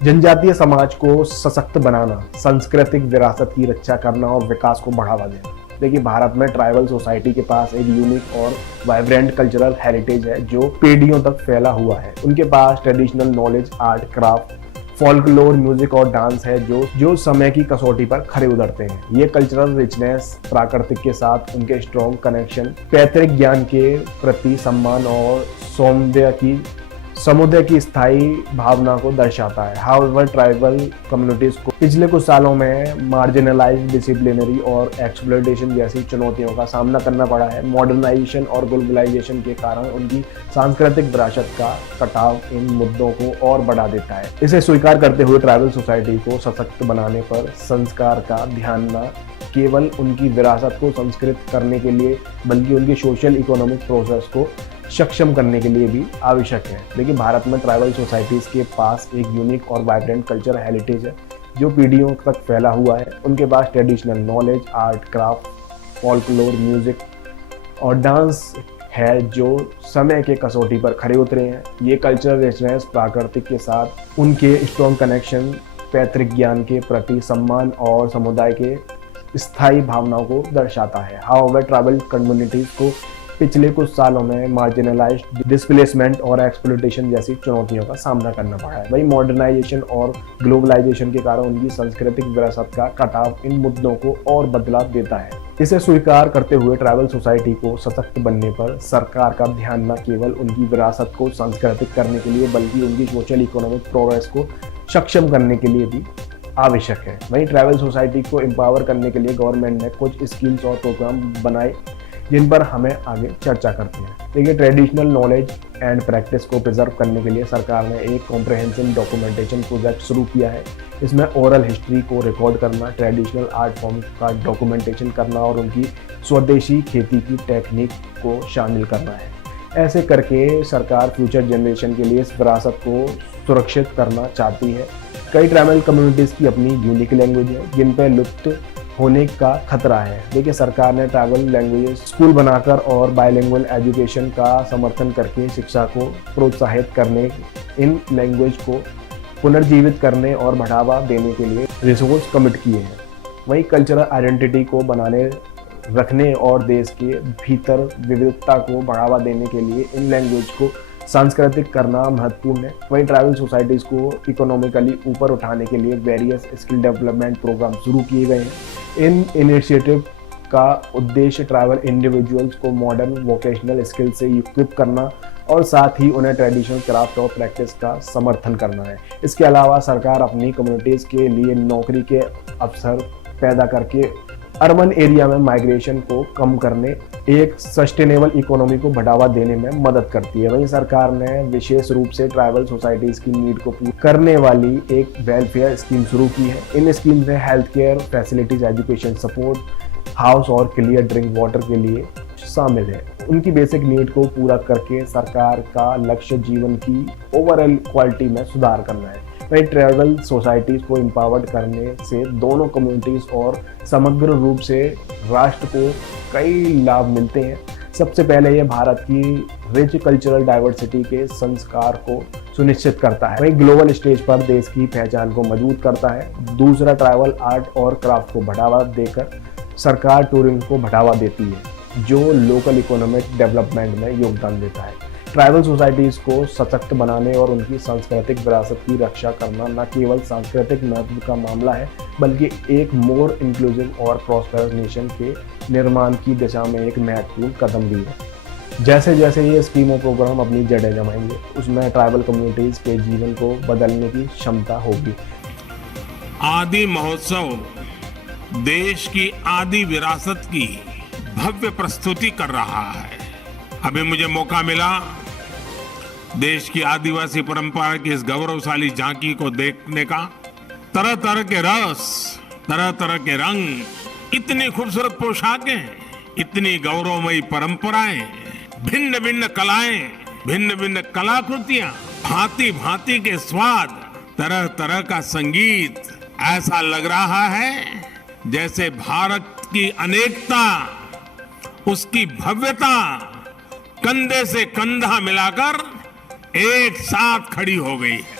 जनजातीय समाज को सशक्त बनाना, सांस्कृतिक विरासत की रक्षा करना और विकास को बढ़ावा देना। देखिए, भारत में ट्राइबल सोसाइटी के पास एक यूनिक और वाइब्रेंट कल्चरल हेरिटेज है जो पीढ़ियों तक फैला हुआ है। उनके पास traditional knowledge, art, craft, folklore, music और डांस है जो समय की कसौटी पर खरे उतरते हैं। ये कल्चरल रिचनेस प्राकृतिक के साथ उनके स्ट्रॉन्ग कनेक्शन, पैतृक ज्ञान के प्रति सम्मान और समुदाय की स्थायी भावना को दर्शाता है। हाउएवर, ट्राइबल कम्युनिटीज को पिछले कुछ सालों में मार्जिनलाइज्ड, डिसिप्लिनरी और एक्सप्लॉयटेशन जैसी चुनौतियों का सामना करना पड़ा है। मॉडर्नाइजेशन और ग्लोबलाइजेशन के कारण उनकी सांस्कृतिक विरासत का कटाव इन मुद्दों को और बढ़ा देता है। इसे स्वीकार करते हुए ट्राइबल सोसाइटी को सशक्त बनाने पर संस्कार का ध्यान न केवल उनकी विरासत को संस्कृत करने के लिए बल्कि उनकी सोशल इकोनॉमिक प्रोसेस को सक्षम करने के लिए भी आवश्यक है। देखिए, भारत में ट्राइबल सोसाइटीज के पास एक यूनिक और वाइब्रेंट कल्चर हेरिटेज है जो पीढ़ियों तक फैला हुआ है। उनके पास traditional knowledge, art, craft, folklore, music और डांस है जो समय के कसौटी पर खरे उतरे हैं। ये कल्चरल रिचनेस प्राकृतिक के साथ उनके स्ट्रॉन्ग कनेक्शन, पैतृक ज्ञान के प्रति सम्मान और समुदाय के स्थायी भावनाओं को दर्शाता है। हाउएवर, ट्राइबल कम्युनिटीज को पिछले कुछ सालों में मार्जिनलाइज्ड, डिस्प्लेसमेंट और एक्सप्लॉयटेशन जैसी चुनौतियों का सामना करना पड़ा है। वहीं मॉडर्नाइजेशन और ग्लोबलाइजेशन के कारण उनकी सांस्कृतिक विरासत का कटाव इन मुद्दों को और बदला देता है। इसे स्वीकार करते हुए ट्राइबल सोसाइटी को सशक्त बनने पर सरकार का ध्यान न केवल उनकी विरासत को सांस्कृतिक करने के लिए बल्कि उनकी सोशल इकोनॉमिक प्रोग्रेस को सक्षम करने के लिए भी आवश्यक है। वहीं ट्राइबल सोसाइटी को एम्पावर करने के लिए गवर्नमेंट ने कुछ स्कीम्स और प्रोग्राम बनाए जिन पर हमें आगे चर्चा करते हैं। देखिए, ट्रेडिशनल नॉलेज एंड प्रैक्टिस को प्रिजर्व करने के लिए सरकार ने एक कॉम्प्रहेंसिव डॉक्यूमेंटेशन प्रोजेक्ट शुरू किया है। इसमें ओरल हिस्ट्री को रिकॉर्ड करना, ट्रेडिशनल आर्ट फॉर्म का डॉक्यूमेंटेशन करना और उनकी स्वदेशी खेती की टेक्निक को शामिल करना है। ऐसे करके सरकार फ्यूचर जनरेशन के लिए इस विरासत को सुरक्षित करना चाहती है। कई ट्राइबल कम्युनिटीज़ की अपनी यूनिक लैंग्वेज है जिन पर लुप्त होने का खतरा है। देखिए, सरकार ने ट्राइबल लैंग्वेज स्कूल बनाकर और बायलिंगुअल एजुकेशन का समर्थन करके शिक्षा को प्रोत्साहित करने, इन लैंग्वेज को पुनर्जीवित करने और बढ़ावा देने के लिए रिसोर्स कमिट किए हैं। वहीं कल्चरल आइडेंटिटी को बनाने रखने और देश के भीतर विविधता को बढ़ावा देने के लिए इन लैंग्वेज को सांस्कृतिक करना महत्वपूर्ण है। वहीं ट्राइबल सोसाइटीज़ को इकोनॉमिकली ऊपर उठाने के लिए वेरियस स्किल डेवलपमेंट प्रोग्राम शुरू किए गए हैं। इन इनिशिएटिव का उद्देश्य ट्राइबल इंडिविजुअल्स को मॉडर्न वोकेशनल स्किल से इक्विप करना और साथ ही उन्हें ट्रेडिशनल क्राफ्ट और प्रैक्टिस का समर्थन करना है। इसके अलावा सरकार अपनी कम्युनिटीज़ के लिए नौकरी के अवसर पैदा करके अर्बन एरिया में माइग्रेशन को कम करने, एक सस्टेनेबल इकोनॉमी को बढ़ावा देने में मदद करती है। वहीं सरकार ने विशेष रूप से ट्राइबल सोसाइटीज की नीड को पूरा करने वाली एक वेलफेयर स्कीम शुरू की है। इन स्कीम में health care facilities, education support, house और क्लियर ड्रिंक वाटर के लिए शामिल है। उनकी बेसिक नीड को पूरा करके सरकार का लक्ष्य जीवन की ओवरऑल क्वालिटी में सुधार करना है। वहीं ट्राइबल सोसाइटीज़ को एम्पावर्ड करने से दोनों कम्युनिटीज़ और समग्र रूप से राष्ट्र को कई लाभ मिलते हैं। सबसे पहले ये भारत की रिच कल्चरल डाइवर्सिटी के संस्कार को सुनिश्चित करता है। वहीं ग्लोबल स्टेज पर देश की पहचान को मजबूत करता है। दूसरा, ट्राइबल आर्ट और क्राफ्ट को बढ़ावा देकर सरकार टूरिज्म को बढ़ावा देती है जो लोकल इकोनॉमिक डेवलपमेंट में योगदान देता है। ट्राइबल सोसाइटीज़ को सशक्त बनाने और उनकी सांस्कृतिक विरासत की रक्षा करना न केवल सांस्कृतिक महत्व का मामला है बल्कि एक मोर इंक्लूसिव और प्रॉस्पेरस नेशन के निर्माण की दिशा में एक महत्वपूर्ण कदम भी है। जैसे जैसे ये स्कीम और प्रोग्राम अपनी जड़ें जमाएंगे उसमें ट्राइबल कम्युनिटीज़ के जीवन को बदलने की क्षमता होगी। आदि महोत्सव देश की आदि विरासत की भव्य प्रस्तुति कर रहा है। अभी मुझे मौका मिला देश की आदिवासी परंपरा की इस गौरवशाली झांकी को देखने का। तरह तरह के रस, तरह तरह के रंग, इतनी खूबसूरत पोशाकें, इतनी गौरवमयी परंपराएं, भिन्न भिन्न कलाएं, भिन्न भिन्न कलाकृतियां, भांति भांति के स्वाद, तरह तरह का संगीत। ऐसा लग रहा है जैसे भारत की अनेकता, उसकी भव्यता कंधे से कंधा मिलाकर एक साथ खड़ी हो गई है।